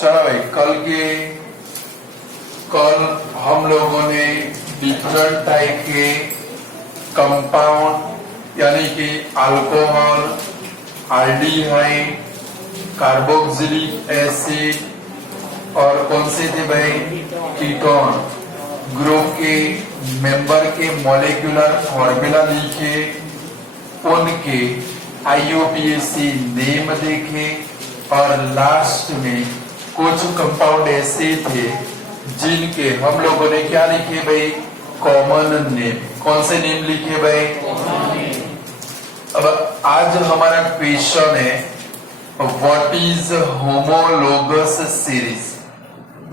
चलो भाई, कल हम लोगों ने डिफरेंट टाइप के कंपाउंड यानी कि अल्कोहल, एल्डिहाइड, कार्बोक्सिलिक एसिड और कौन से थे भाई, कीटोन ग्रुप के मेंबर के मॉलिक्यूलर फॉर्मूला लिखे, उनके IUPAC नेम देखे और लास्ट में कुछ कंपाउंड ऐसे थे जिनके हम लोगों ने क्या लिखे भाई, कॉमन नेम। कौन से नेम लिखे भाई? अब आज हमारा क्वेश्चन है व्हाट इज होमोलोगस सीरीज।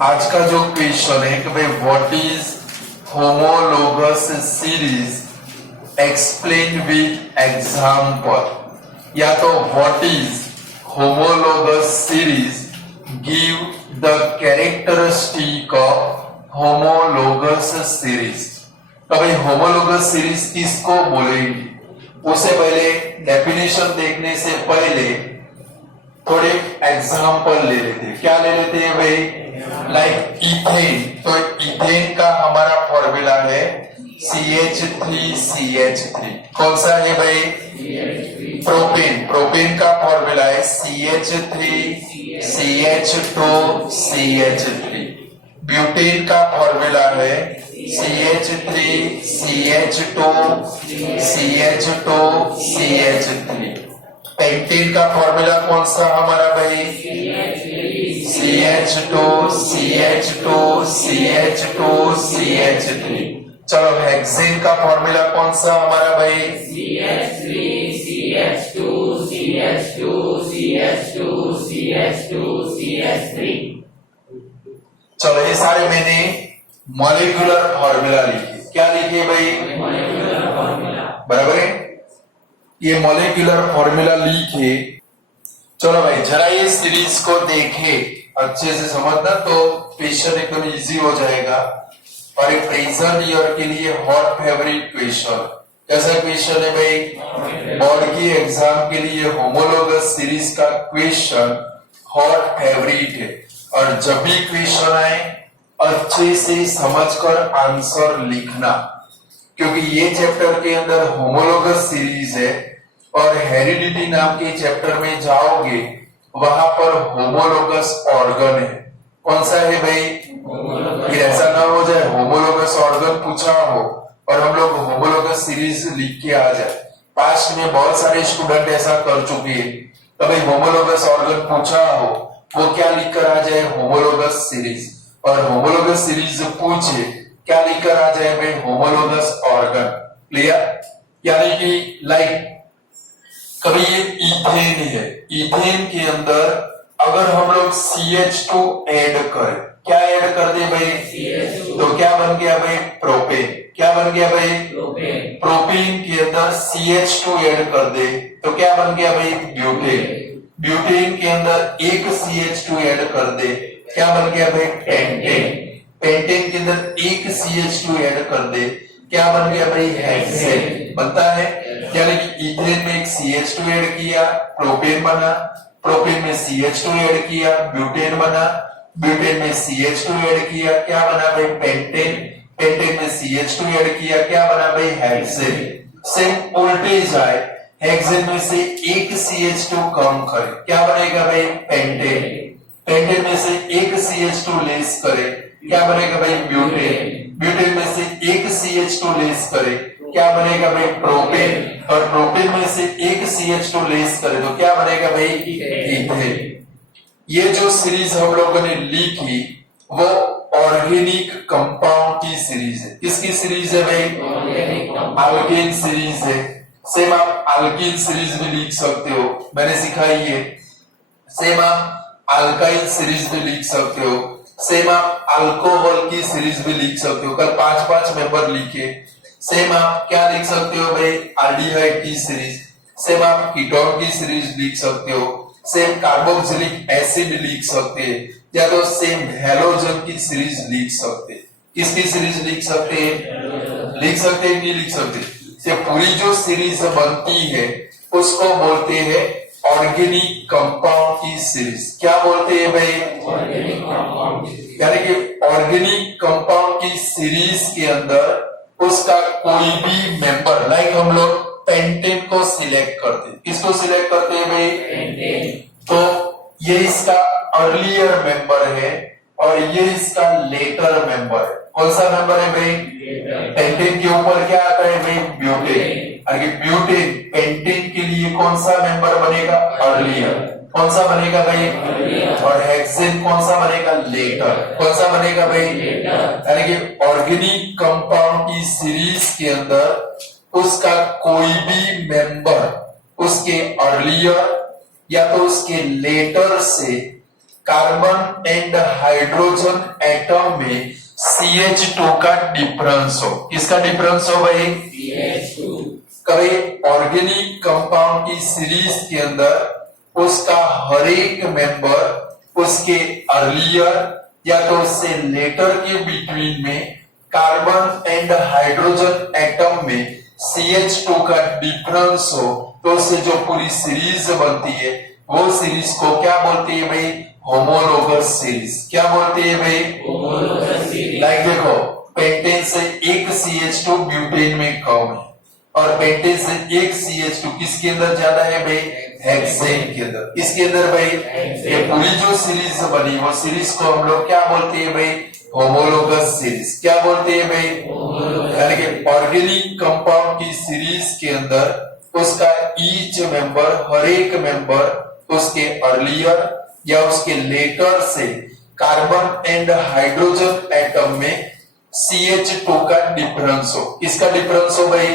आज का जो क्वेश्चन है कि भाई what is homologous series explain with example, या तो what is homologous series give the characteristic of homologous series। तो भाई homologous series किसको बोलेंगे, उससे पहले डेफिनेशन देखने से पहले थोड़े एग्जांपल ले लेते। क्या ले लेते हैं भाई? Like ethane. तो इथेन का हमारा फॉर्मूला है CH3CH3। कौन सा है भाई? प्रोपेन। प्रोपेन का फॉर्मूला है CH3CH2CH3। ब्यूटेन का फॉर्मूला है CH3CH2CH2CH3। पेंटेन का फॉर्मूला कौन सा हमारा भाई? CH2CH2CH2CH3। चलो हेक्सेन का फॉर्मूला कौन सा हमारा भाई? CH3CH2CH2CH2CH2CH3। चलो ये सारे मैंने मॉलिक्यूलर फॉर्मूला लिखे। क्या लिखे भाई? Molecular formula. बराबर है, ये मॉलिक्यूलर फॉर्मूला लिखे। चलो भाई जरा ये सीरीज को देखे, अच्छे से समझना तो क्वेश्चन एकदम इजी हो जाएगा। और एक प्रेजेंट ईयर के लिए हॉट फेवरेट क्वेश्चन। कैसा क्वेश्चन है भाई? बोर्ड की एग्जाम के लिए होमोलोगस सीरीज का क्वेश्चन हॉट फेवरेट है। और जब भी क्वेश्चन आए अच्छे से समझकर आंसर लिखना, क्योंकि ये चैप्टर के अंदर होमोलोगस सीरीज है और हेरिडिटी नाम के चैप्टर में जाओगे वहां पर होमोलोगस ऑर्गन है। कौन सा है भाई? कि ऐसा ना हो जाए होमोलोगस ऑर्गन पूछा हो और हम लोग होमोलोगस सीरीज लिख के आ जाए। पास्ट में बहुत सारे स्टूडेंट ऐसा कर चुके हैं। कभी होमोलोगस ऑर्गन पूछा हो वो क्या लिखकर आ जाए? Homologous series. और होमोलोगस सीरीज पूछे क्या लिखकर आ जाए भाई? Homologous organ. क्लियर? यानी कि लाइक कभी ये इथेन है, इथेन के अंदर अगर हम लोग CH2 ऐड करें, क्या ऐड कर दे भाई? CH2। तो क्या बन गया भाई? प्रोपेन। क्या बन गया भाई? प्रोपेन। प्रोपेन के अंदर CH2 ऐड कर दे तो क्या बन गया भाई? ब्यूटेन। ब्यूटेन के अंदर एक CH2 ऐड कर दे, क्या बन गया भाई? पेंटेन। पेंटेन के अंदर एक CH2 ऐड कर दे, क्या बन गया भाई? हेक्सेन। बनता है, यानी कि इथेन में एक CH2 ऐड किया, प्रोपेन बना, प्रोपेन में CH2 ऐड किया, ब्यूटेन बना, ब्यूटेन में CH2 ऐड किया, क्या बना भाई? पेंटेन। पेंटेन में CH2 ऐड किया, क्या बना भाई? हेक्सेन। सेम उल्टे जाए, हेक्सेन में से एक CH2 कम करे, क्या बनेगा भाई? पेंटेन। पेंटेन में से एक CH2 लेस करे, क्या बनेगा भाई? ब्यूटेन। ब्यूटेन में से एक CH2 लेस करे, क्या बनेगा भाई? प्रोपेन। और प्रोपेन में से एक CH2 लेस करे तो क्या बनेगा भाई? इथेन। ये जो सीरीज हम लोगों ने लिखी वो ऑर्गेनिक कंपाउंड की सीरीज है। किसकी सीरीज है भाई? अल्केन सीरीज है। सेम आप अल्कीन सीरीज भी लिख सकते हो, मैंने सिखाई है। सेम आप अल्काइल सीरीज भी लिख सकते हो। सेम आप अल्कोहल की सीरीज भी लिख सकते हो। कल 5-5 मेंबर लिखे। सेम आप क्या लिख सकते हो भाई? एल्डिहाइड की सीरीज। सेम आप कीटोन की सीरीज लिख सकते हो। सेम कार्बोक्सिलिक एसिड लिख सकते हैं, या तो सेम हैलोजन की सीरीज लिख सकते हैं। किसकी सीरीज लिख सकते हैं? लिख सकते हैं, नहीं लिख सकते? ये पूरी जो सीरीज बनती है उसको बोलते हैं ऑर्गेनिक कंपाउंड की की सीरीज। क्या बोलते हैं भाई? यानी कि ऑर्गेनिक कंपाउंड की सीरीज के अंदर उसका कोई भी मेंबर, लाइक हम लोग पेंटेन को सिलेक्ट करते हैं। किसको सिलेक्ट करते हैं भाई? पेंटेन। तो ये इसका अर्लियर मेंबर है और ये इसका लेटर मेंबर है। कौन सा मेंबर है भाई? पेंटेन के ऊपर क्या आता है भाई? ब्यूटेन। आगे ब्यूटेन पेंटेन के लिए कौन सा मेंबर बनेगा? अर्लियर। कौन सा बनेगा भाई? और हेक्सेन कौन सा बनेगा? लेटर। कौन सा बनेगा भाई? यानी कि ऑर्गेनिक कंपाउंड की सीरीज के अंदर उसका कोई भी मेंबर उसके अर्लियर या तो उसके लेटर से कार्बन एंड हाइड्रोजन एटम में CH2 का डिफरेंस हो। किसका डिफरेंस हो भाई? CH2। कभी ऑर्गेनिक कंपाउंड की सीरीज के अंदर उसका हर एक मेंबर उसके अर्लियर या तो उससे लेटर के बिटवीन में कार्बन एंड हाइड्रोजन एटम में CH2 का डिफरेंस हो, तो उससे जो पूरी सीरीज बनती है वो सीरीज को क्या बोलते हैं भाई? Homologous series. क्या बोलते हैं भाई? Homologous series. लाइक देखो, पेंटेन से एक CH2 ब्यूटेन में कम है और पेंटेन से एक CH2 किसके अंदर ज्यादा है भाई? हेक्सेन के अंदर। इसके अंदर भाई ये पूरी जो सीरीज बनी वो सीरीज को हम लोग क्या बोलते हैं भाई? Homologous series. क्या बोलते हैं भाई? यानी कि ऑर्गेनिक कंपाउंड की सीरीज के अंदर उसका ईच मेंबर, हर एक मेंबर उसके अर्लियर या उसके लेटर से कार्बन एंड हाइड्रोजन एटम में CH2 का डिफरेंस हो। किसका डिफरेंस हो भाई?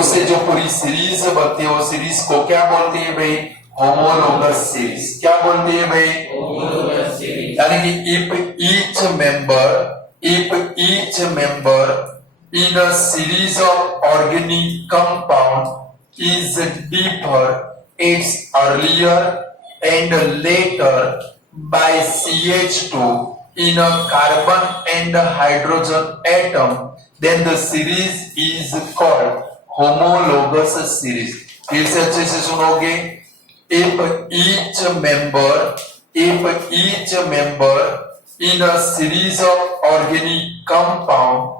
उससे जो पूरी सीरीज बनती है वो सीरीज को क्या बोलते हैं भाई? Homologous series. क्या बोलते हैं भाई? Homologous series. यानी कि if each member in a series of organic compound is differ its earlier and later by CH2 in a carbon and hydrogen atom, then the series is called homologous series। फिर से अच्छे से सुनोगे। if each member in a series of organic compound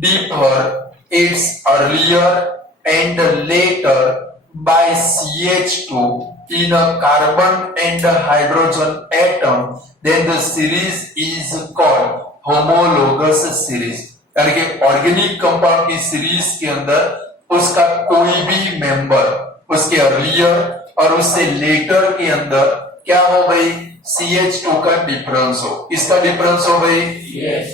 differ its earlier and later by CH2 in a carbon and hydrogen atom, then the series is called homologous series। यानी कि organic compound की series के अंदर उसका कोई भी member उसके earlier और उससे लेटर के अंदर क्या हो भाई? CH2 का डिफरेंस हो। किसका डिफरेंस हो भाई?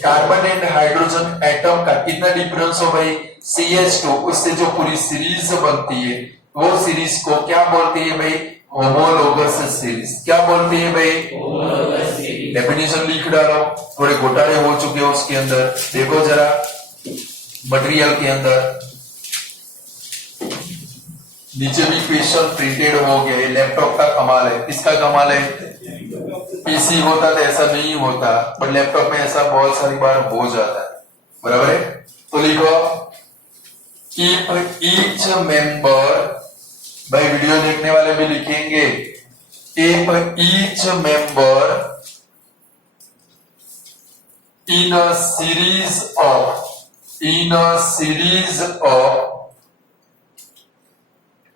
कार्बन एंड हाइड्रोजन एटम का कितना डिफरेंस हो भाई? CH2। उससे जो पूरी सीरीज बनती है वो सीरीज को क्या बोलते हैं भाई? Homologous series. क्या बोलते हैं भाई? Homologous series. डेफिनेशन लिख डालो, थोड़े घोटाले हो चुके हैं उसके अंदर। देखो जरा मटेरियल के अंदर नीचे भी क्वेश्चन प्रिंटेड हो गया है। लैपटॉप का कमाल है। किसका कमाल है? पीसी होता तो ऐसा नहीं होता, पर लैपटॉप में ऐसा बहुत सारी बार हो जाता है। बराबर है? तो लिखो if each member, भाई वीडियो देखने वाले भी लिखेंगे, if each member in a series of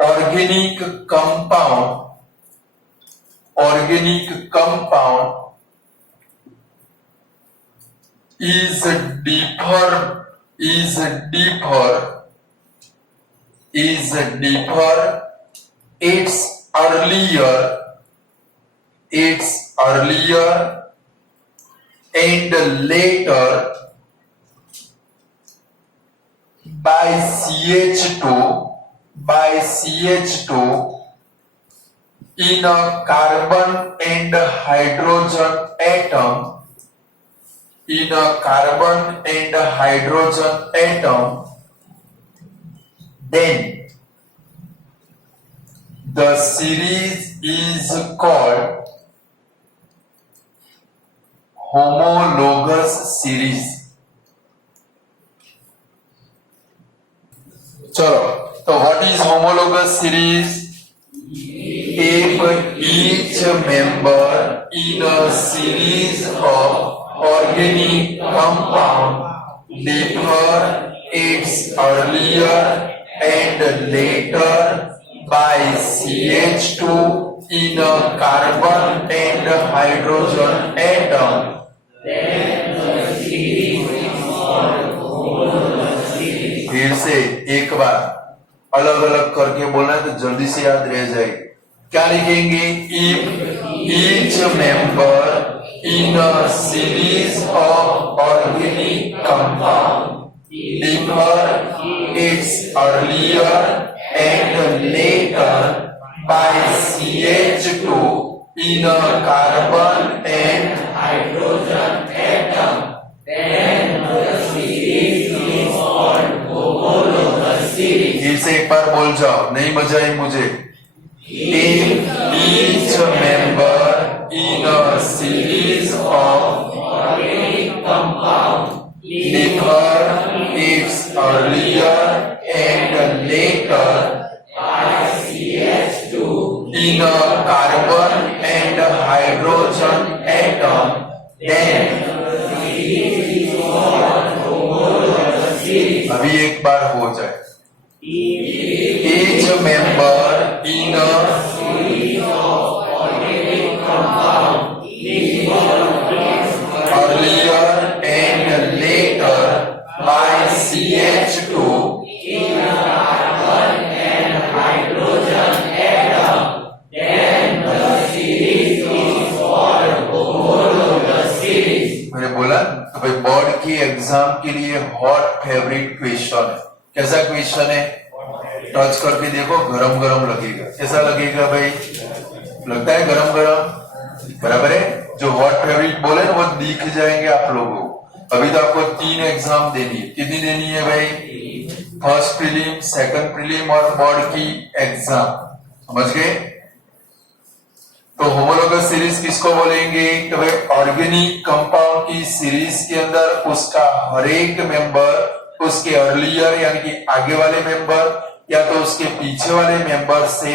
organic compound is differ its earlier and later by CH2 in a carbon and hydrogen atom, then the series is called homologous series। चलो, तो what is homologous series? if each member in a series of organic compound differ its earlier and later by CH2 in a carbon and hydrogen atom, फिर से एक बार अलग अलग करके बोलना है तो जल्दी से याद रह जाएगी। क्या लिखेंगे? If each member in a series of organic compound differ its earlier and later by CH2 in a carbon and hydrogen atom, then the series is called homologous series. फिर से एक बार बोल जाओ, नहीं मजा आई मुझे। If each member in a series of organic compound differ its earlier and later by CH2 in a carbon and hydrogen atom, then अभी एक बार हो जाए। Each member in a series of organic compound earlier and later by CH2 in a carbon and hydrogen atom, then the series is called homologous series. मैंने बोला तो भाई board की exam के लिए हॉट फेवरेट क्वेश्चन है। कैसा question है? टच करके देखो, गरम गरम लगेगा। कैसा लगेगा भाई? लगता है गरम गरम, बराबर है। जो हॉट फेवरेट बोले ना वो दिख जाएंगे आप लोगों को। अभी तो आपको 3 एग्जाम देनी है। कितनी देनी है भाई? फर्स्ट प्रीलिम, सेकंड प्रीलिम और बोर्ड की एग्जाम। समझ गए? तो होमोलोगस सीरीज किसको बोलेंगे? तो भाई ऑर्गेनिक कंपाउंड की सीरीज के अंदर उसका हर एक मेंबर उसके अर्लियर यानी कि आगे वाले मेंबर या तो उसके पीछे वाले मेंबर से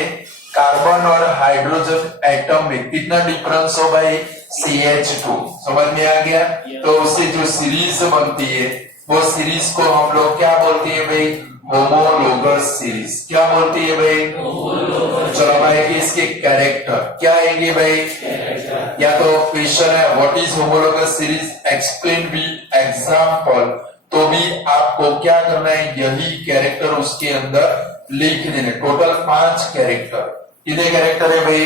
कार्बन और हाइड्रोजन एटम में कितना डिफरेंस हो भाई? CH2। समझ में आ गया? तो उससे जो सीरीज बनती है वो सीरीज को हम लोग क्या बोलते हैं भाई? Homologous series. क्या बोलती है भाई? चलो भाई इसके कैरेक्टर क्या आएंगे भाई? या तो क्वेश्चन है what is homologous series, explain with example, तो भी आपको क्या करना है? यही कैरेक्टर उसके अंदर लिख देने। Total 5 character. कितने कैरेक्टर है भाई?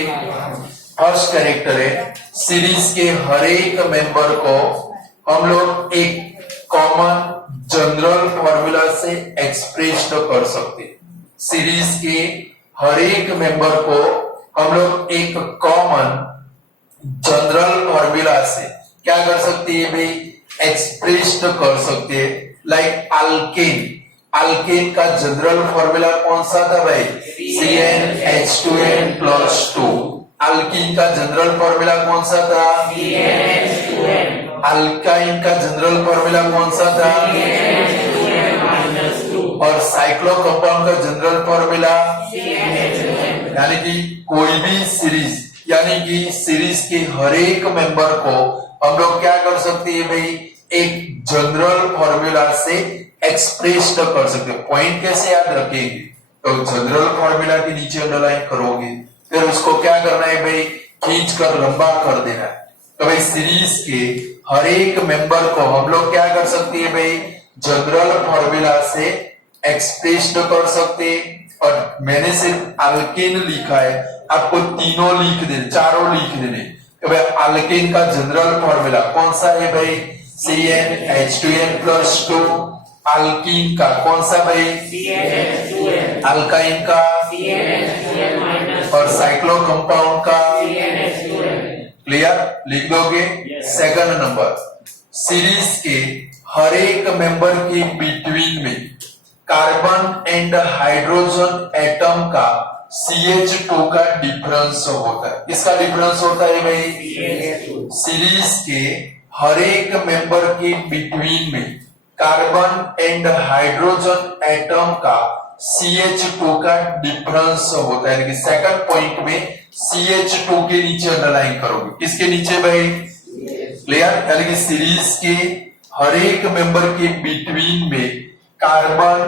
फर्स्ट कैरेक्टर है सीरीज के हर एक मेंबर को हम लोग एक कॉमन जनरल फॉर्मूला से एक्सप्रेस कर सकते हैं। सीरीज के हर एक मेंबर को हम लोग एक कॉमन जनरल फॉर्मूला से क्या कर सकते हैं भाई? एक्सप्रेस कर सकते हैं। लाइक अल्केन, अल्केन का जनरल फॉर्मूला कौन सा था भाई? CnH2n+2। अल्कीन का जनरल फॉर्मूला कौन सा था? CnH2n। अल्काइन का जनरल फॉर्मूला कौन सा था? CnH2n-2। और साइक्लो कंपाउंड का जनरल फॉर्मूला CnH2n। यानी कि कोई भी सीरीज यानी कि सीरीज के हर एक मेंबर को हम लोग क्या कर सकते हैं भाई? एक जनरल फॉर्मूला से एक्सप्रेस कर सकते हैं। पॉइंट कैसे याद रखेंगे? तो जनरल फॉर्मूला के नीचे अंडरलाइन करोगे, फिर उसको क्या करना है भाई? खींच कर लंबा कर देना है। तो भाई सीरीज के हर एक मेंबर को हम लोग क्या कर सकते हैं भाई? जनरल फॉर्मूला से एक्सप्रेस कर सकते हैं। और मैंने सिर्फ अल्केन लिखा है, आपको तीनों लिख देने, चारों लिख देने। तो भाई अल्केन का जनरल फॉर्मूला कौन सा है भाई? CnH2n+2। अल्कीन का कौन सा भाई? CnH2n। अल्काइन का CnH2n-। और साइक्लो कंपाउंड का CnH2n। क्लियर? लिख दोगे? सेकंड नंबर, सीरीज के हर एक मेंबर के बिटवीन में कार्बन एंड हाइड्रोजन एटम का CH2 का डिफरेंस होता है। किसका डिफरेंस होता है भाई? सीरीज के हर एक मेंबर के बिटवीन में कार्बन एंड हाइड्रोजन एटम का CH2 का डिफरेंस होता है। सेकंड पॉइंट में CH2 के नीचे अंडरलाइन करोगे। किसके नीचे भाई? क्लियर? यानी कि सीरीज के हर एक मेंबर के बिटवीन में कार्बन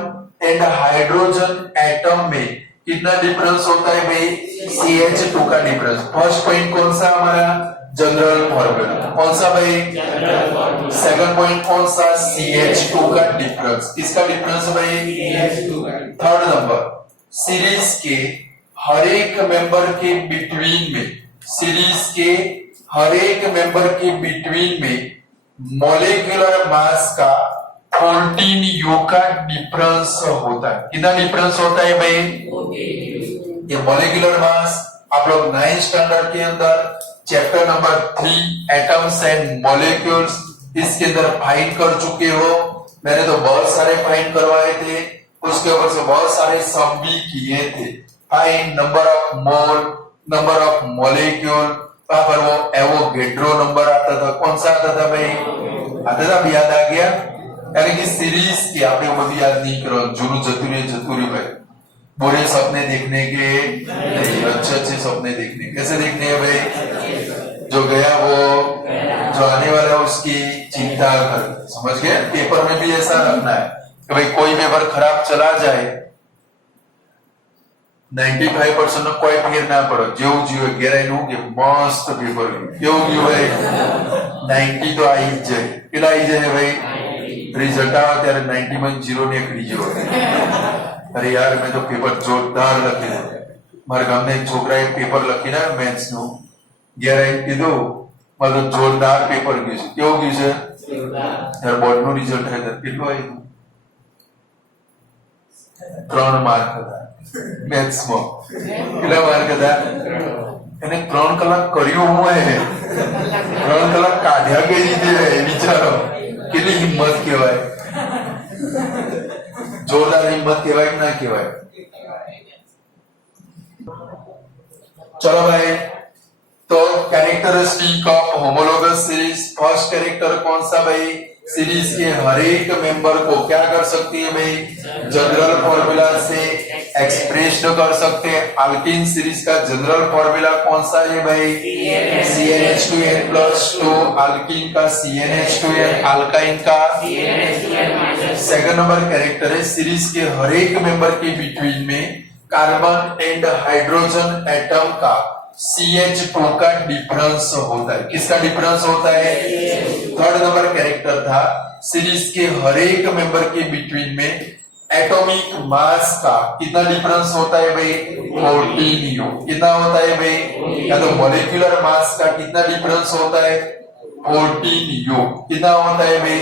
एंड हाइड्रोजन एटम में कितना डिफरेंस होता है भाई? CH2 का डिफरेंस। फर्स्ट पॉइंट कौन सा हमारा? General formula. कौन सा भाई? सेकंड पॉइंट कौन सा? CH2 का डिफरेंस। किसका डिफरेंस भाई? थर्ड नंबर, सीरीज के हर एक मेंबर के बिटवीन में, सीरीज के हर एक मेंबर के बिटवीन में मॉलिक्यूलर मास का 14 U का डिफरेंस होता है। कितना डिफरेंस होता है भाई? ये मॉलिक्यूलर मास आप लोग 9th स्टैंडर्ड के अंदर chapter number 3 atoms and molecules इसके अंदर फाइंड कर चुके हो। मैंने तो बहुत सारे फाइंड करवाए थे, उसके ऊपर से बहुत सारे सम भी किए थे। Find number of mole, number of molecule, वहां पर वो एवोगेड्रो नंबर आता था। कौन सा आता था भाई? आता था, अब याद आ गया? यानी कि सीरीज की आपने वो भी याद नहीं करो। जुरू जतुरी भाई, बुरे सपने देखने के नहीं, अच्छे सपने देखने। कैसे देखने हैं भाई? जो गया वो, जो आने वाला है उसकी चिंता कर। समझ गए? पेपर में भी ऐसा रखना है कि भाई कोई पेपर खराब चला जाए 95% નો કોઈ ફેર ના પડે, જેવું જીવે ગેરાઈ નું કે મસ્ત પેપર કેવું ગયું ભાઈ? 90 તો આવી જ જાય। કેટલા આવી જાય ભાઈ? રિઝલ્ટ આવે ત્યારે 90 માં 0 નીકળી ગયો। અરે યાર મેં તો પેપર જોરદાર લખેલું। મારા ગામના એક છોકરાએ પેપર લખીને મેથ્સ નું ગેરાઈ કીધું મારે તો જોરદાર પેપર ગયું છે। કેવું ગયું છે? ત્યારે બોર્ડ નું રિઝલ્ટ આવ્યું કેટલું આવ્યું? 3 માર્ક હતા મેથ્સ માં। કેટલા માર્ક હતા? એને 3 કલાક કર્યું હું હે, 3 કલાક કાઢ્યા કઈ રીતે વિચારો? કેટલી હિંમત કહેવાય? જોરદાર હિંમત કહેવાય કે ના કહેવાય? चलो भाई, तो characteristic of homologous series, first character कौन सा भाई? सीरीज के हर एक मेंबर को क्या कर सकती है भाई? जनरल फॉर्मूला से एक्सप्रेस कर सकते हैं। अल्कीन सीरीज का जनरल फॉर्मूला कौन सा है भाई? CnH2n+2। अल्कीन का CnH2n, अल्काइन का। सेकंड नंबर कैरेक्टर है सीरीज के हर एक मेंबर के बिटवीन में कार्बन एंड हाइड्रोजन एटम का CH2 का डिफरेंस होता है। किसका डिफरेंस होता है? थर्ड नंबर कैरेक्टर था सीरीज के हर एक मेंबर के बिटवीन में एटॉमिक मास का कितना डिफरेंस होता है भाई? 14 U। कितना होता है भाई? या तो मॉलिक्यूलर मास का कितना डिफरेंस होता है? 14 U। कितना होता है भाई?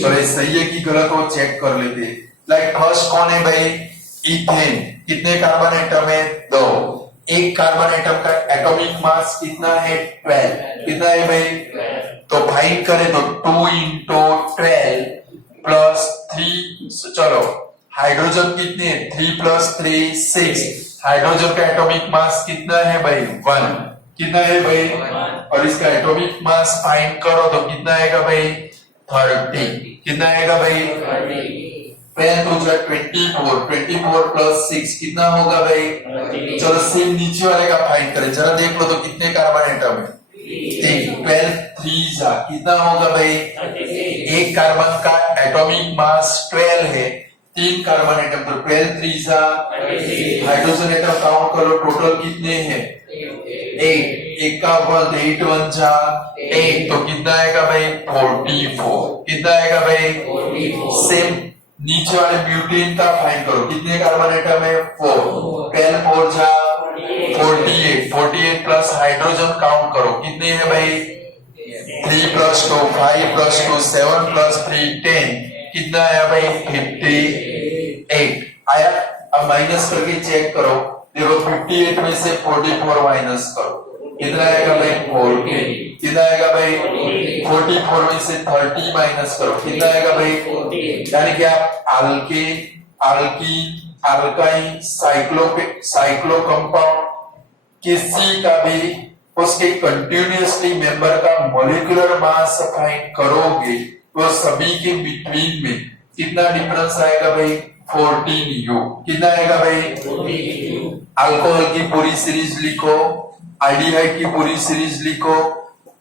चलो सही है कि गलत हो चेक कर लेते। लाइक फर्स्ट कौन है भाई? इथेन। कितने कार्बन एटम है? 2। एक कार्बन एटम का एटॉमिक मास कितना है? 12। कितना है भाई? तो फाइंड करें तो 2 × 12 प्लस 3। चलो हाइड्रोजन कितने? 3 + 3 6। हाइड्रोजन का एटॉमिक मास कितना है भाई? 1। कितना है भाई? और इसका एटॉमिक मास फाइंड करो तो कितना आएगा भाई? 30। कितना आएगा भाई? 10 तो 24। 24 + 6 कितना होगा भाई? चलो सेम नीचे वाले का फाइंड करें, जरा देख लो तो कितने कार्बन एटम है? 12 3 जा कितना होगा भाई? एक कार्बन का एटॉमिक मास 12 है, 3 कार्बन एटम तो 12 3 जा। हाइड्रोजन एटम काउंट करो टोटल कितने हैं? 8। एक का 1 8 1 जा 8 तो कितना आएगा भाई? 44। कितना आएगा भाई? 44। सेम नीचे वाले ब्यूटेन का फाइंड करो, कितने कार्बन एटम है? 4। 12 4 जा 48। 48 प्लस हाइड्रोजन काउंट करो कितने हैं भाई? 3 + 2 5 + 2 7 + 3 10। कितना आया भाई? 58 आया। अब माइनस करके चेक करो, देखो 58 में से 44 माइनस करो, कितना आएगा भाई? 40। कितना आएगा भाई? 44 में से 30 माइनस करो, कितना आएगा भाई? यानी कि आप alkane, alkyne, alkyne, cyclo compound किसी का भी उसके कंटिन्यूअसली मेंबर का मॉलिक्यूलर मास फाइंड करोगे तो सभी के बिटवीन में कितना डिफरेंस आएगा भाई? 14 U। कितना आएगा भाई? 14 U। अल्कोहल की पूरी सीरीज लिखो, आल्डिहाइड की पूरी सीरीज लिखो,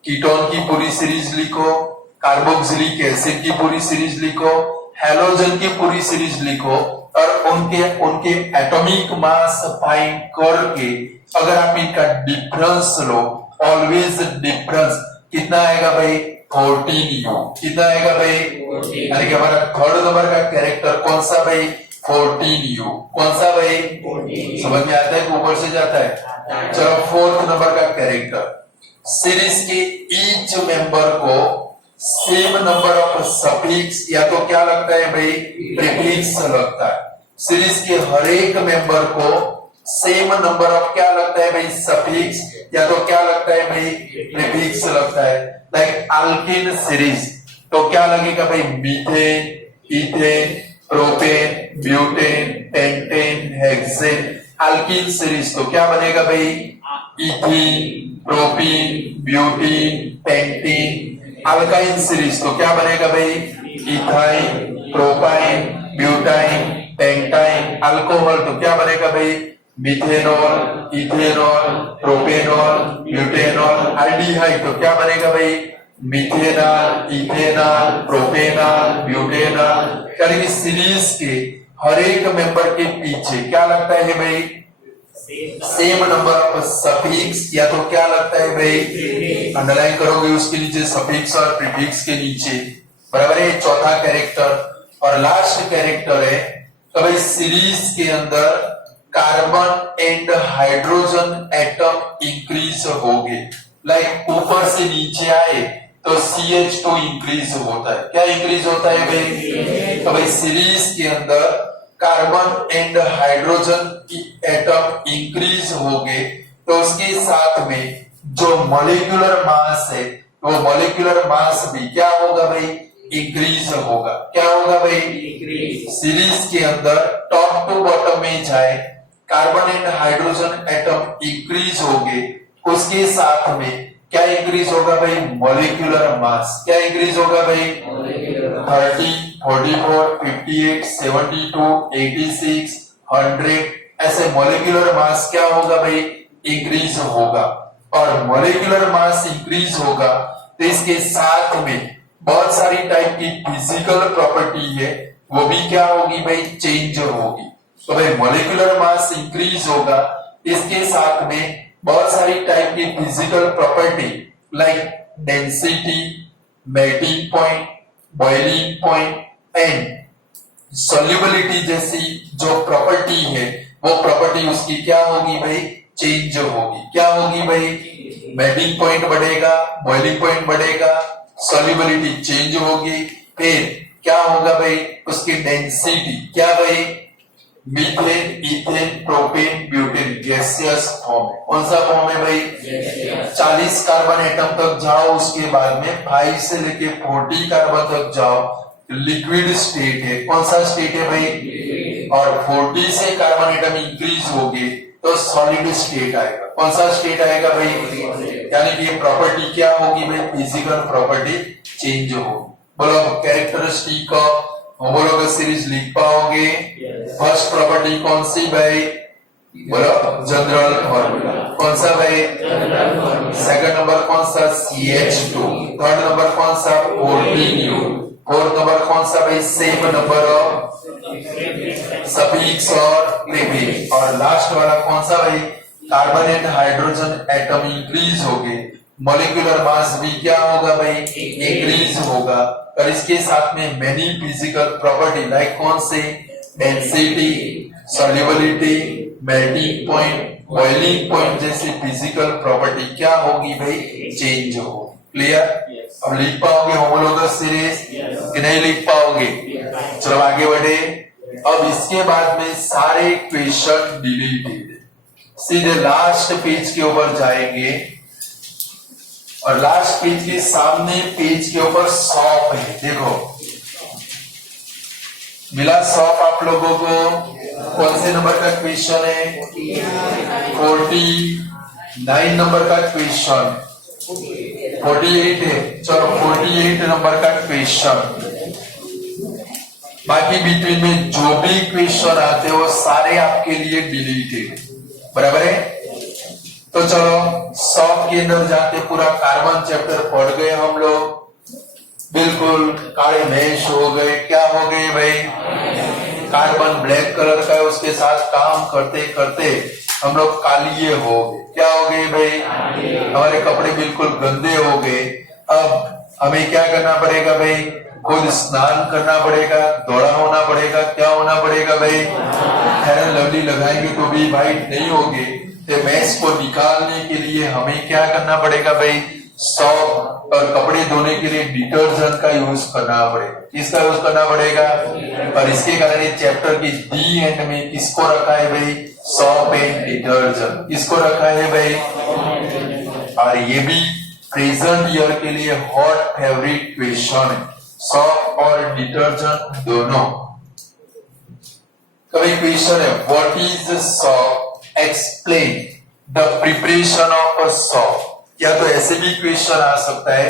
कीटोन की पूरी सीरीज लिखो, कार्बोक्सिलिक एसिड की पूरी सीरीज लिखो, हैलोजन की पूरी सीरीज लिखो और उनके एटॉमिक मास फाइंड करके अगर आप इनका डिफरेंस लो, ऑलवेज डिफरेंस कितना आएगा भाई 14U। कितना आएगा भाई 14। यानी कि हमारा थर्ड नंबर का कैरेक्टर कौन सा भाई 14U। कौन सा भाई 14। समझ में आता है कि ऊपर से जाता है। चलो फोर्थ नंबर का कैरेक्टर, सीरीज के ईच मेंबर को सेम नंबर ऑफ सफिक्स या तो क्या लगता है भाई प्रीफिक्स लगता है। सीरीज के हर एक मेंबर को सेम नंबर ऑफ क्या लगता है भाई सफिक्स या तो क्या लगता है भाई प्रीफिक्स लगता है। लाइक अल्किन सीरीज तो क्या लगेगा भाई methane, ethane, propane, butane, pentane, hexane. Alkene series तो क्या बनेगा भाई ethene, propene, butene, pentene. Alkyne series तो क्या बनेगा भाई ethyne, propyne, butyne, pentyne. Alcohol तो क्या बनेगा भाई methanol, ethanol, propanol, butanol. Aldehyde तो क्या बनेगा भाई मिथेनॉल, इथेनॉल, प्रोपेनॉल, ब्यूटेनॉल। यानी सीरीज के हर एक मेंबर के पीछे क्या लगता है भाई सेम नंबर ऑफ सफिक्स या तो क्या लगता है भाई अंडरलाइन करोगे उसके नीचे सफिक्स और प्रीफिक्स के नीचे, बराबर है। चौथा कैरेक्टर और लास्ट कैरेक्टर है तो भाई सीरीज के अंदर carbon and hydrogen atom increase हो गए। लाइक ऊपर से नीचे आए तो CH2 इंक्रीज होता है। क्या इंक्रीज होता है भाई तो भाई सीरीज के अंदर कार्बन एंड हाइड्रोजन की एटम इंक्रीज हो गए तो उसके साथ में जो मॉलिक्यूलर मास है वो मॉलिक्यूलर मास भी क्या होगा भाई इंक्रीज होगा। क्या होगा भाई सीरीज के अंदर टॉप टू बॉटम में जाए carbon and hydrogen atom increase हो गए, उसके साथ में क्या इंक्रीज होगा भाई मॉलिक्यूलर मास। क्या इंक्रीज होगा भाई 30, 44, 58, 72, 86, 100 ऐसे मॉलिक्यूलर मास क्या होगा भाई इंक्रीज होगा। और मॉलिक्यूलर मास इंक्रीज होगा तो इसके साथ में बहुत सारी टाइप की फिजिकल प्रॉपर्टी है वो भी क्या होगी भाई चेंज होगी। तो भाई मॉलिक्यूलर मास इंक्रीज होगा, इसके साथ में बहुत सारी टाइप की physical property like density, melting point, boiling point and solubility जैसी जो प्रॉपर्टी है वो प्रॉपर्टी उसकी क्या होगी भाई चेंज होगी। क्या होगी भाई मेल्टिंग पॉइंट बढ़ेगा, बॉइलिंग पॉइंट बढ़ेगा, सॉल्युबिलिटी चेंज होगी। फिर क्या होगा भाई उसकी डेंसिटी क्या भाई methane, ethane, propane, butane gaseous form है। कौन सा फॉर्म है भाई 40 कार्बन एटम तक जाओ, उसके बाद में 5 से लेके 40 कार्बन तक जाओ लिक्विड स्टेट है। कौन सा स्टेट है भाई और 40 से कार्बन एटम इंक्रीज होगी तो सॉलिड स्टेट आएगा। कौन सा स्टेट आएगा भाई यानी कि ये प्रॉपर्टी क्या होगी भाई फिजिकल प्रॉपर्टी चेंज होगी। बोलो कैरेक्टरिस्टिक ऑफ होमोलॉगस सीरीज लिख पाओगे। फर्स्ट प्रॉपर्टी कौन सी भाई बोलो जनरल फॉर्मूला। कौन सा भाई सेकंड नंबर कौन सा CH2, थर्ड नंबर कौन सा 14U, फोर्थ नंबर कौन सा भाई सेम नंबर ऑफ सफिक्स और प्रीफिक्स और लास्ट वाला कौन सा भाई carbon and hydrogen atom increase हो गए, मॉलिक्यूलर मास भी क्या होगा भाई इंक्रीज होगा। और इसके साथ में मेनी फिजिकल प्रॉपर्टी लाइक कौन से density, solubility, melting point, boiling point जैसी फिजिकल प्रॉपर्टी क्या होगी भाई चेंज होगी। क्लियर? अब लिख पाओगे होमोलॉगस सीरीज कि नहीं लिख पाओगे? चलो आगे बढ़े। अब इसके बाद में सारे क्वेश्चन डिलीटेड, सीधे लास्ट पेज के ऊपर जाएंगे और लास्ट पेज के सामने पेज के ऊपर 100 है। देखो मिला 100 आप लोगों को। कौन से नंबर का क्वेश्चन है 49 नंबर का क्वेश्चन 48 है। चलो 48 नंबर का क्वेश्चन। बाकी बिटवीन में जो भी क्वेश्चन आते हो सारे आपके लिए डिलीटेड, बराबर है। तो चलो सॉल्व के अंदर जाके पूरा कार्बन चैप्टर पढ़ गए हम लोग, बिल्कुल काले मेष हो गए, क्या हो गए भाई, कार्बन ब्लैक कलर का है, उसके साथ काम करते करते हम लोग कालिए हो गए, क्या हो गए भाई, हमारे कपड़े बिल्कुल गंदे हो गए। अब हमें क्या करना पड़ेगा भाई, खुद स्नान करना पड़ेगा, दौड़ा होना पड़ेगा, क्या होना पड़ेगा भाई, फेयर एंड लवली लगाएंगे तो भी वाइट नहीं होगे। तो मैस को निकालने के लिए हमें क्या करना पड़ेगा भाई, सॉप और कपड़े धोने के लिए डिटर्जेंट का यूज करना पड़ेगा। किसका यूज करना पड़ेगा, और इसके कारण इस चैप्टर की दी एंड में किसको रखा है भाई, सॉप एंड डिटर्जेंट, किसको रखा है भाई, और ये भी प्रेजेंट ईयर के लिए हॉट फेवरेट क्वेश्चन है, सॉप और डिटर्जेंट दोनों। कभी क्वेश्चन है, what is soap, explain the preparation of a shop, या तो ऐसे भी क्वेश्चन आ सकता है,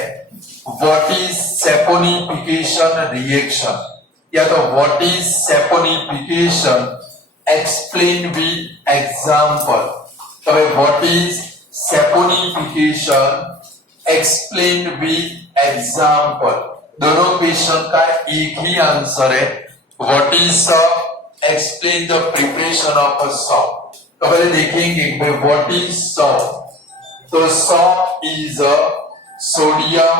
व्हाट इज सैपोनिफिकेशन रिएक्शन, या तो what is saponification, explain with example. तो what is saponification, explain with example, दोनों क्वेश्चन का एक ही आंसर है, what is soap, explain the preparation of a soap. तो पहले देखेंगे व्हाट इज सॉप। तो सॉप इज अ सोडियम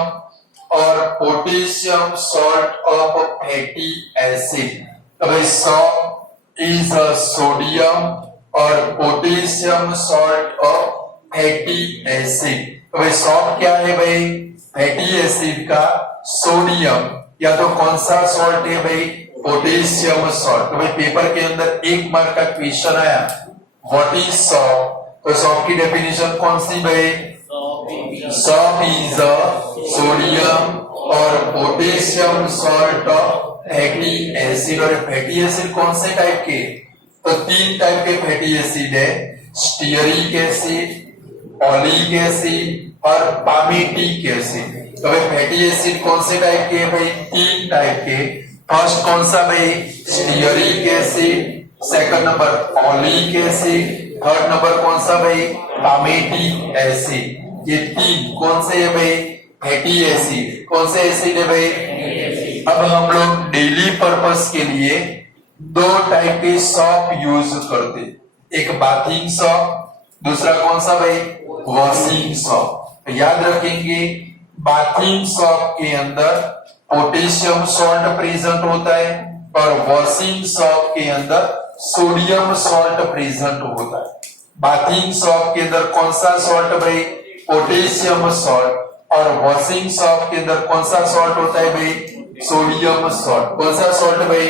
और potassium salt of fatty acid. तो भाई सॉप इज अ सोडियम और potassium salt of fatty acid. तो भाई सॉप क्या है भाई, फैटी एसिड का सोडियम, या तो कौन सा सॉल्ट है भाई, पोटेशियम सॉल्ट। तो भाई पेपर के अंदर 1 मार्क का क्वेश्चन आया, व्हाट इज सॉप, तो सॉप की डेफिनेशन कौन सी भाई, सॉप इज अ सोडियम और potassium salt of fatty acid. और फैटी एसिड कौन से टाइप के, तो 3 टाइप के फैटी एसिड है, स्टीयरिक एसिड, ओलिक एसिड और पामेटिक एसिड। तो भाई फैटी एसिड कौन से टाइप के भाई, 3 टाइप के। फर्स्ट कौन सा भाई, stearic acid, second number oleic acid, third number कौन सा भाई, पामेटिक एसिड। ये 3 कौन से है भाई, फैटी एसिड। कौन से एसिड है भाई, अब हम लोग डेली पर्पस के लिए 2 टाइप के सॉप यूज करते, एक बाथिंग सॉप, दूसरा कौन सा भाई, वॉशिंग सॉप। याद रखेंगे बाथिंग सॉप के अंदर पोटेशियम सॉल्ट प्रेजेंट होता है और वॉशिंग सॉप के अंदर सोडियम सॉल्ट प्रेजेंट होता है। बाथिंग सॉप के अंदर कौन सा सॉल्ट भाई, पोटेशियम सॉल्ट, और वॉशिंग सॉप के अंदर कौन सा सॉल्ट होता है भाई, सोडियम सॉल्ट। कौन सा सॉल्ट भाई,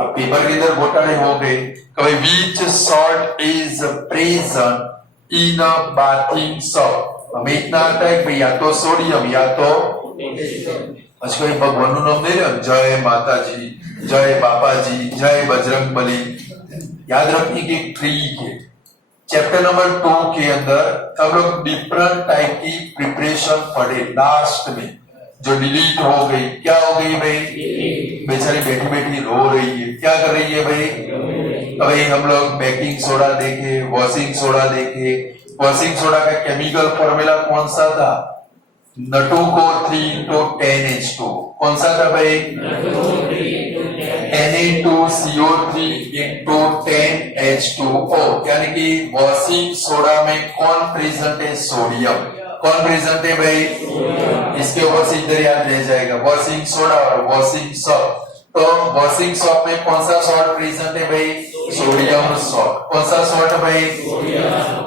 अब पेपर के अंदर घोटाले हो गए, कभी बीच salt is present in a bathing soap. हमें इतना आता है भाई या तो सोडियम या तो भगवान નું નામ દે ને, जय माता जी, जय बाबा जी, जय बजरंग बली। याद रखने की ट्रिक है, चैप्टर नंबर 2 के अंदर हम लोग डिफरेंट टाइप की प्रिपरेशन पढ़े, लास्ट में जो डिलीट हो गई, क्या हो गई भाई, बेचारी बैठी बैठी रो रही है, क्या कर रही है भाई, भाई हम लोग बेकिंग सोडा देखे, वॉशिंग सोडा देखे। वॉशिंग सोडा का केमिकल फॉर्मूला कौन सा था, N2CO 3 × 10H2। कौन सा था भाई, Na2CO3 × 10H2O। यानी कि वॉशिंग सोडा में कौन प्रेजेंट है, सोडियम। कौन प्रेजेंट है भाई, इसके ऊपर से इधर याद रह जाएगा, वॉशिंग सोडा और वॉशिंग सॉल्ट। तो वॉशिंग सॉल्ट में कौन सा सॉल्ट प्रेजेंट है भाई, सोडियम सॉल्ट। कौन सा सॉल्ट भाई,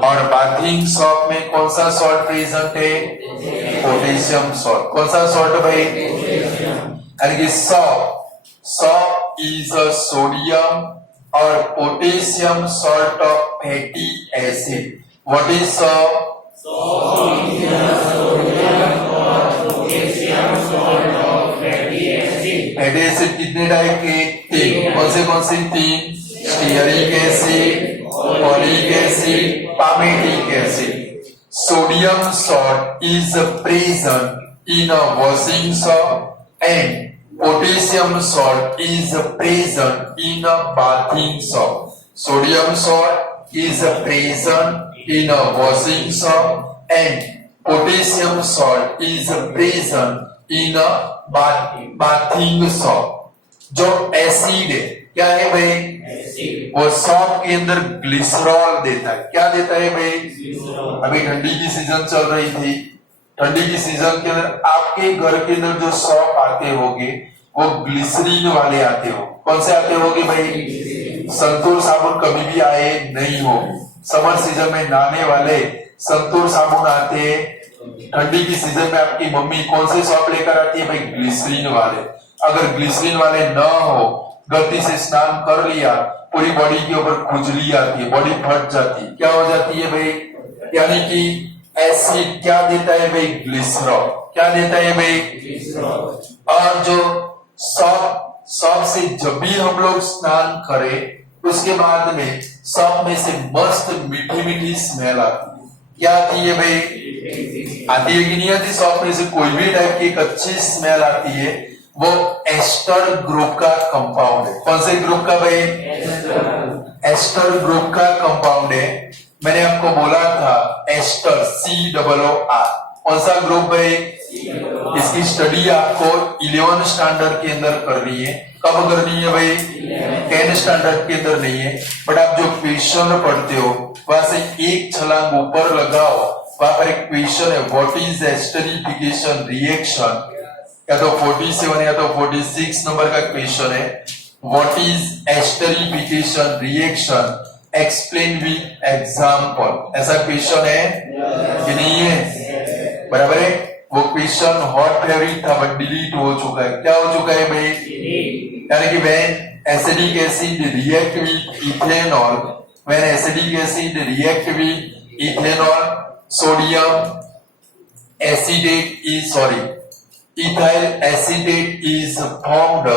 और बाथिंग सॉल्ट में कौन सा सॉल्ट प्रेजेंट है, पोटेशियम सॉल्ट। कौन सा सॉल्ट भाई, यानी कि सॉल्ट इज अ सोडियम और potassium salt of fatty acid. What is salt, fatty acid कितने टाइप के, 3। कौन से 3, stearic acid, oleic acid, palmitic acid. Sodium salt is present in a washing soap and potassium salt is present in a bathing soap. Sodium salt is present in a washing soap and potassium salt is present in a bathing soap. जो acid है क्या है भाई, वो shop के अंदर glycerol देता है। क्या देता है भाई, अभी ठंडी की सीजन चल रही थी, ठंडी की सीजन के अंदर आपके घर के अंदर जो सॉप आते होंगे वो ग्लिसरीन वाले आते हो। कौन से आते होंगे भाई, संतूर साबुन कभी भी आए नहीं हो। समर सीजन में नहाने वाले संतूर साबुन आते हैं, ठंडी की सीजन में आपकी मम्मी कौन से सॉप लेकर आती है भाई, ग्लिसरीन वाले। अगर ग्लिसरीन वाले न हो, गलती से स्नान कर लिया, पूरी बॉडी के ऊपर खुजली आती है, बॉडी फट जाती है, क्या हो जाती है भाई, यानी कि एसिड क्या देता है भाई, ग्लिसरॉल। क्या देता है भाई, और जो सॉप से जब भी हम लोग स्नान करें उसके बाद में सॉप में से मस्त मीठी मीठी स्मेल आती है। क्या आती है भाई, आती है कि नहीं आती, सॉप में से कोई भी टाइप की एक अच्छी स्मेल आती है, वो एस्टर ग्रुप का कंपाउंड है। कौन से ग्रुप का भाई, एस्टर ग्रुप का कंपाउंड है। मैंने आपको बोला था एस्टर, COOR, कौन सा ग्रुप भाई, इसकी स्टडी आपको 11 स्टैंडर्ड के अंदर करनी है। कब करनी है भाई, 10 स्टैंडर्ड के अंदर नहीं है, बट आप जो क्वेश्चन पढ़ते हो वहां से एक छलांग ऊपर लगाओ, वहां पर एक क्वेश्चन है, व्हाट इज एस्टरिफिकेशन रिएक्शन, या तो 47 या तो 46 नंबर का क्वेश्चन है, what is esterification reaction, explain with example. ऐसा क्वेश्चन है कि नहीं है, बराबर है। वो क्वेश्चन हॉट फेवरेट था बट डिलीट हो चुका है। क्या हो चुका है भाई, यानी कि when acidic acid react with ethanol, when acidic acid react with ethanol, sodium acetate is ethyl acetate is formed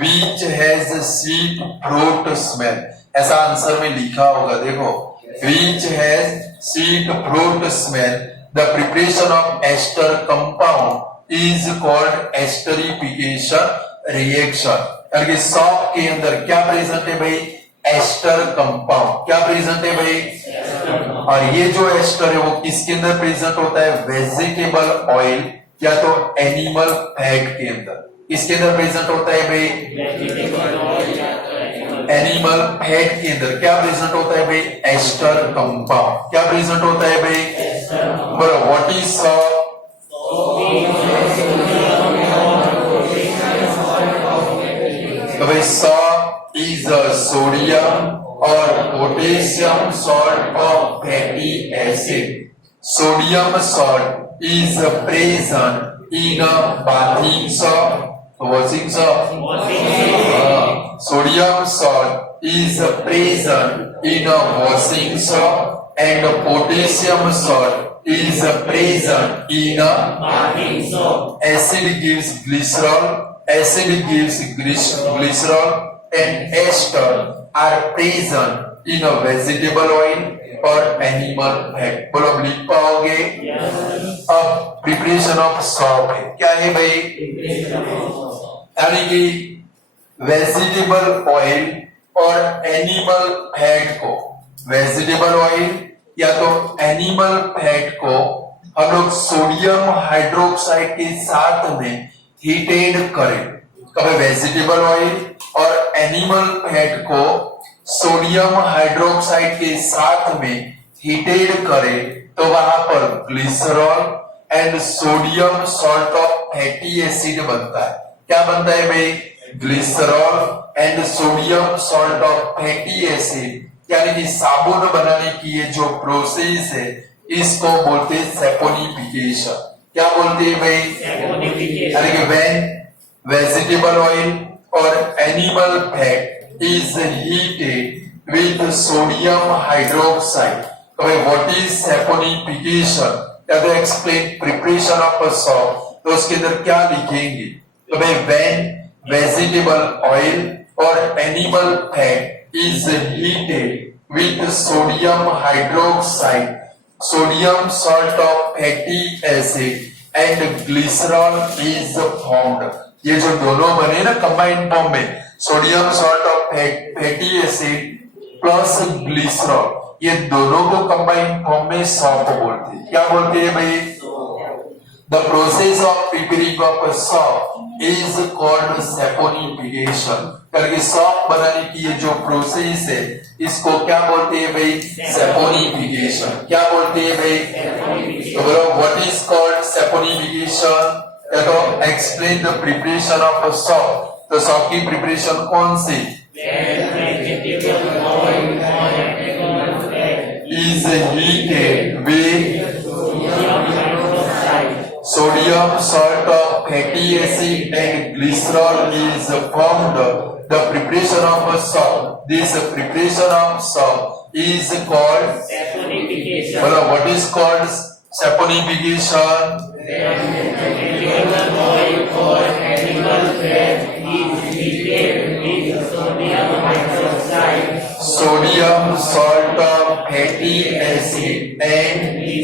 which has sweet fruit smell। ऐसा आंसर में लिखा होगा, देखो, which has sweet fruit smell, the preparation of ester compound is called esterification reaction। यानी कि shop के अंदर क्या प्रेजेंट है भाई, एस्टर कंपाउंड। क्या प्रेजेंट है भाई, और ये जो एस्टर है वो किसके अंदर प्रेजेंट होता है, वेजिटेबल ऑयल या तो एनिमल फैट के अंदर। इसके अंदर प्रेजेंट होता है भाई, एनिमल फैट के अंदर क्या प्रेजेंट होता है भाई, एस्टर कंपाउंड। क्या प्रेजेंट होता है भाई, बोलो, व्हाट इज सॉप, तो भाई सॉप इज सोडियम और potassium salt of fatty acid. Sodium salt is present in a bathing soap, washing soap. Sodium salt is present in a washing soap and potassium salt is present in a bathing soap. Acid gives glycerol, acid gives glycerol and ester are present in a vegetable oil और animal fat. बोलो, लिख पाओगे। अब preparation of shop है, क्या है भाई, यानी कि वेजिटेबल ऑयल और एनिमल फैट को, वेजिटेबल ऑयल या तो एनिमल फैट को हम लोग सोडियम हाइड्रोक्साइड के साथ में हीटेड करें। कभी वेजिटेबल ऑयल और एनिमल फैट को सोडियम हाइड्रोक्साइड के साथ में हीटेड करें तो वहां पर glycerol and sodium salt of fatty acid बनता है। क्या बनता है भाई, glycerol and sodium salt of fatty acid. यानी कि साबुन बनाने की ये जो प्रोसेस है इसको बोलते हैं सैपोनिफिकेशन। क्या बोलते हैं भाई, यानी कि व्हेन वेजिटेबल ऑयल और animal fat is heated with sodium hydroxide। तो what is saponification, या तो explain preparation of a salt, तो उसके अंदर क्या लिखेंगे, तो भाई when vegetable oil और animal fat is heated with sodium hydroxide, sodium salt of fatty acid and glycerol is formed। ये जो दोनों बने ना कंबाइंड फॉर्म में, sodium salt of fatty acid plus glycerol, ये दोनों को कंबाइन फॉर्म में सॉप बोलते हैं। क्या बोलते हैं भाई? The process of preparing of shop is called saponification. करके सॉप बनाने की ये जो प्रोसेस है इसको क्या बोलते हैं भाई? सैपोनिफिकेशन। क्या बोलते हैं भाई? तो बोलो व्हाट इज कॉल्ड सैपोनिफिकेशन? तो explain the preparation of a soap. तो सॉप की प्रिपरेशन कौन सी? Is heated with sodium, salt of fatty acid and glycerol is formed. The preparation of a salt. This preparation of salt is called saponification. Well, what is called saponification? Oil or animal fat is heated with sodium hydroxide. Sodium, salt of fatty acid and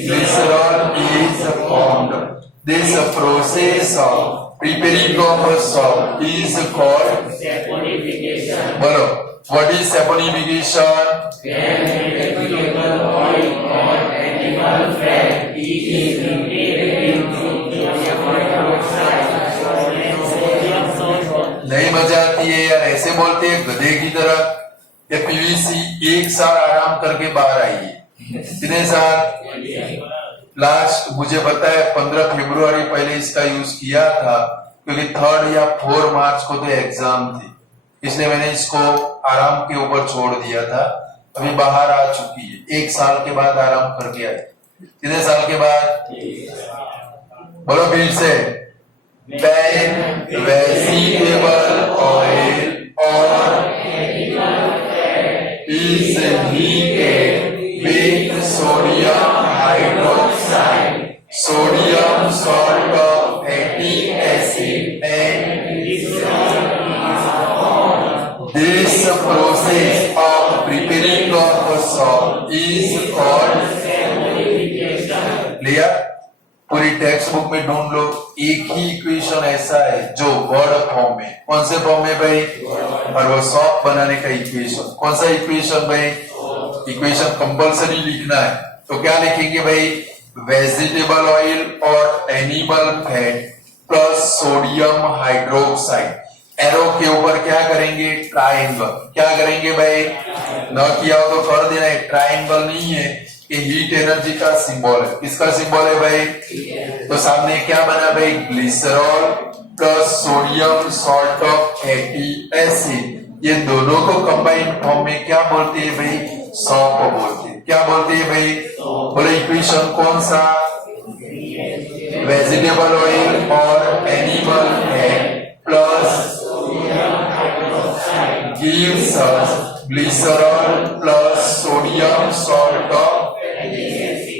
glycerol is formed. This process of preparing of a salt is called saponification. Bolo, what is saponification? When vegetable oil or animal fat is heated with sodium hydroxide and sodium sulfate. नहीं मजा आती है यार, ऐसे बोलते हैं गधे की तरह। ये पीवीसी एक साल आराम करके बाहर आई है। कितने साल? लास्ट मुझे पता है 15 फरवरी पहले इसका यूज किया था, क्योंकि 3 या 4 मार्च को तो एग्जाम थी, इसलिए मैंने इसको आराम के ऊपर छोड़ दिया था। अभी बाहर आ चुकी है, 1 साल के बाद आराम करके आई। कितने साल के बाद? बोलो फिर से। वेजिटेबल ऑयल और is heated with sodium hydroxide, sodium, salt of fatty acid and this process of preparing of a salt is called saponification. Clear? पूरी टेक्स्ट बुक में ढूंढ लो, एक ही इक्वेशन ऐसा है जो वर्ड फॉर्म में। कौन से फॉर्म में भाई? और वो सॉप बनाने का इक्वेशन। कौन सा इक्वेशन भाई? इक्वेशन कंपल्सरी लिखना है। तो क्या लिखेंगे भाई? वेजिटेबल ऑयल और animal fat plus sodium hydroxide. Arrow के ऊपर क्या करेंगे? ट्रायंगल। क्या करेंगे भाई? न किया हो तो कर देना है। ट्रायंगल नहीं है, ये हीट एनर्जी का सिंबल है। किसका सिंबल है भाई? तो सामने क्या बना भाई? Glycerol plus sodium, salt of fatty acid. ये दोनों को कंबाइन फॉर्म में क्या बोलते हैं भाई? सॉप बोलते हैं। क्या बोलते हैं भाई? बोले इक्वेशन कौन सा? वेजिटेबल ऑयल और animal fat plus gives us glycerol plus sodium, salt of.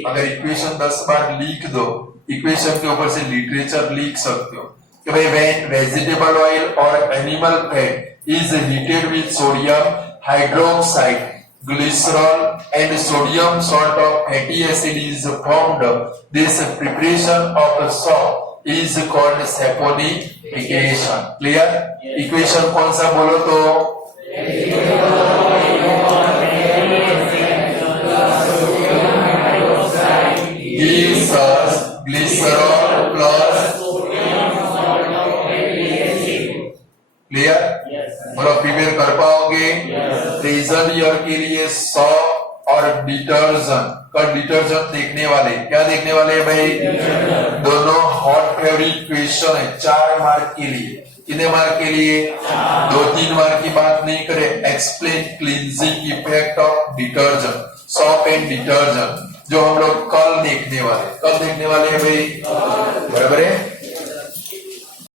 अगर इक्वेशन 10 बार लिख दो, इक्वेशन के ऊपर से लिटरेचर लिख सकते हो कि भाई व्हेन वेजिटेबल ऑयल और animal fat is heated with sodium hydroxide, glycerol and sodium salt of fatty acid is formed. This preparation of the salt is called saponification. Clear? Equation कौन सा बोलो तो? Gives us glycerol plus clear? मतलब prepare कर पाओगे? Region year के लिए shop और डिटर्जेंट का डिटर्जेंट देखने वाले। क्या देखने वाले हैं भाई? दोनों हॉट फेवरेट क्वेश्चन है 4 मार्क के लिए। कितने मार्क के लिए? 2-3 मार्क की बात नहीं करे। Explain cleansing effect of detergent, shop and detergent, जो हम लोग कल देखने वाले हैं भाई। बराबर है?